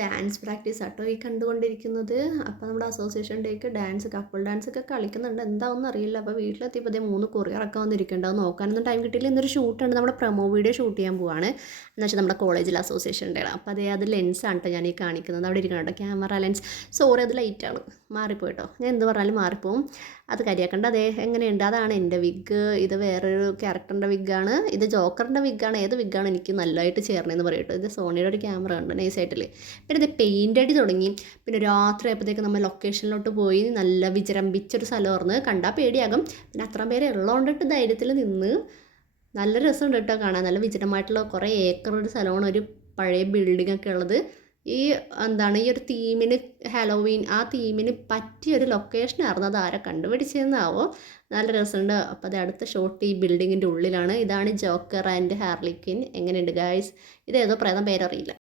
Dance practice ആട്ടോ ഈ കണ്ടുകൊണ്ടിരിക്കുന്നത്. അപ്പോൾ നമ്മുടെ അസോസിയേഷൻ ഡേക്ക് ഡാൻസ് കപ്പിൾ ഡാൻസ് ഒക്കെ കളിക്കുന്നുണ്ട്, എന്താണെന്ന് അറിയില്ല. അപ്പോൾ വീട്ടിലെത്തിയപ്പോൾ അതേ 3 കൊറിയറൊക്കെ വന്നിരിക്കുന്നുണ്ട്. അത് നോക്കാനൊന്നും ടൈം കിട്ടിയില്ല. ഇന്നൊരു ഷൂട്ടുണ്ട്, നമ്മുടെ പ്രൊമോ വീഡിയോ ഷൂട്ട് ചെയ്യാൻ പോവാണ് എന്ന് വെച്ചാൽ നമ്മുടെ കോളേജിൽ അസോസിയേഷൻ ഡേ ആണ്. അപ്പോൾ അതേ അത് ലെൻസാണ് കേട്ടോ ഞാൻ ഈ കാണിക്കുന്നത്. അവിടെ ഇരിക്കണം കേട്ടോ ക്യാമറ ലെൻസ്. സോറി അത് ലൈറ്റാണ്, മാറിപ്പോയിട്ടോ. ഞാൻ എന്ത് പറഞ്ഞാലും മാറിപ്പോവും, അത് കരിയാക്കണ്ട. അതേ എങ്ങനെയുണ്ട്, അതാണ് എൻ്റെ വിഗ്. ഇത് വേറൊരു ക്യാരക്ടറിൻ്റെ വിഗ്ഗാണ്, ഇത് ജോക്കറിൻ്റെ വിഗ്ഗാണ്. ഏത് വിഗ്ഗാണ് എനിക്ക് നല്ലതായിട്ട് ചേർന്നതെന്ന് പറയട്ടോ. ഇത് സോണിയുടെ ഒരു ക്യാമറ ഉണ്ട് നൈസായിട്ടില്ലേ. പിന്നെ ഇത് പെയിൻ്റ് അടി തുടങ്ങി. പിന്നെ രാത്രി ആയപ്പോഴത്തേക്ക് നമ്മൾ ലൊക്കേഷനിലോട്ട് പോയി, നല്ല വിജൃംഭിച്ചൊരു സ്ഥലമായിരുന്നു. കണ്ടാൽ പേടിയാകും, പിന്നെ അത്രയും പേര് ഉള്ളതുകൊണ്ടിട്ട് ധൈര്യത്തിൽ നിന്ന് നല്ല രസമുണ്ട് കേട്ടോ കാണാൻ. നല്ല വിചിത്രമായിട്ടുള്ള കുറേ ഏക്കർ ഒരു സ്ഥലമാണ്, ഒരു പഴയ ബിൽഡിംഗ് ഒക്കെ ഉള്ളത്. ഈ ഈ ഒരു തീമിന് ഹാലോവീൻ ആ തീമിന് പറ്റിയൊരു ലൊക്കേഷനായിരുന്നു. അത് ആരെ കണ്ടുപിടിച്ചതെന്നാവോ, നല്ല രസമുണ്ട്. അപ്പോൾ അത് അടുത്ത ഷോട്ട് ഈ ബിൽഡിങ്ങിൻ്റെ ഉള്ളിലാണ്. ഇതാണ് ജോക്കർ ആൻഡ് ഹാർലി ക്വിൻ. എങ്ങനെയുണ്ട് ഗായ്സ്? ഇതേതോ പ്രേതം പേരറിയില്ല.